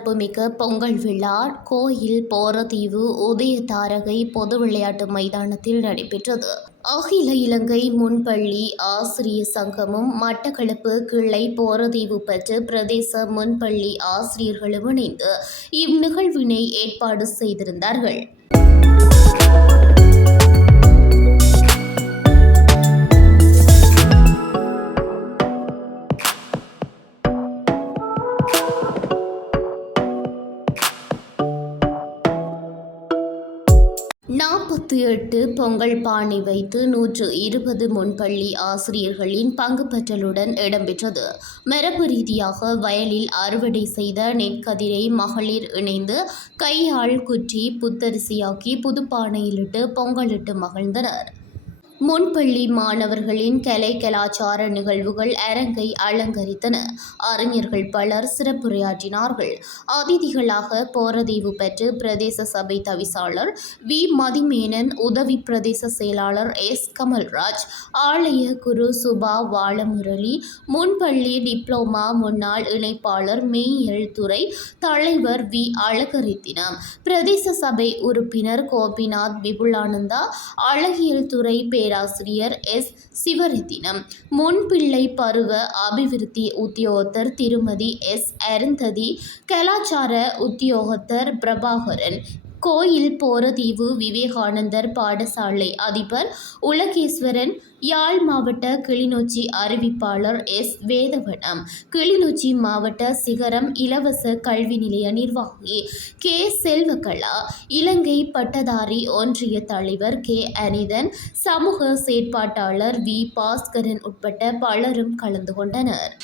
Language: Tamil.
சிறப்புமிக்க பொங்கல் விழா கோயில் போரதீவு உதயதாரகை பொது விளையாட்டு மைதானத்தில் நடைபெற்றது. அகில இலங்கை முன்பள்ளி ஆசிரியர் சங்கமும் மட்டக்களப்பு கிளை போரதீவு பெற்று பிரதேச முன்பள்ளி ஆசிரியர்களும் இணைந்து இந்நிகழ்வினை ஏற்பாடு செய்திருந்தார்கள். பொங்கல் பானை வைத்து 120 முன்பள்ளி ஆசிரியர்களின் பங்கு பெற்றலுடன் இடம்பெற்றது. மரபு ரீதியாக வயலில் அறுவடை செய்த நெற்கதிரை மகளிர் இணைந்து கையால் குற்றி புத்தரிசியாக்கி புதுப்பானையிலிட்டு பொங்கலிட்டு மகிழ்ந்தனர். முன்பள்ளி மாணவர்களின் கலை கலாச்சார நிகழ்வுகள் அரங்கை அலங்கரித்தன. அறிஞர்கள் பலர் சிறப்புரையாற்றினார்கள். அதிதிகளாக போரதீவு பெற்று பிரதேச சபை தவிசாளர் வி மதிமேனன், உதவி பிரதேச செயலாளர் எஸ் கமல்ராஜ், ஆலய குரு சுபா வாழமுரளி, முன்பள்ளி டிப்ளோமா முன்னாள் இணைப்பாளர் மெய்யியல் துறை தலைவர் வி அழகரித்தினம், பிரதேச சபை உறுப்பினர் கோபிநாத் விபுலானந்தா, அழகியல் துறை பேராசிரியர் எஸ் சிவரத்தினம், முன்பிள்ளை பருவ அபிவிருத்தி உத்தியோகத்தர் திருமதி எஸ் அருந்ததி, கலாச்சார உத்தியோகத்தர் பிரபாகரன், கோயில் போரதீவு விவேகானந்தர் பாடசாலை அதிபர் உலகேஸ்வரன், யாழ் மாவட்ட கிளிநொச்சி அறிவிப்பாளர் எஸ் வேதவனம், கிளிநொச்சி மாவட்ட சிகரம் இலவச கல்வி நிலைய நிர்வாகி கே செல்வகலா, இலங்கை பட்டதாரி ஒன்றிய தலைவர் கே அனிதன், சமூக செயற்பாட்டாளர் வி பாஸ்கரன் உட்பட்ட பலரும் கலந்து கொண்டனர்.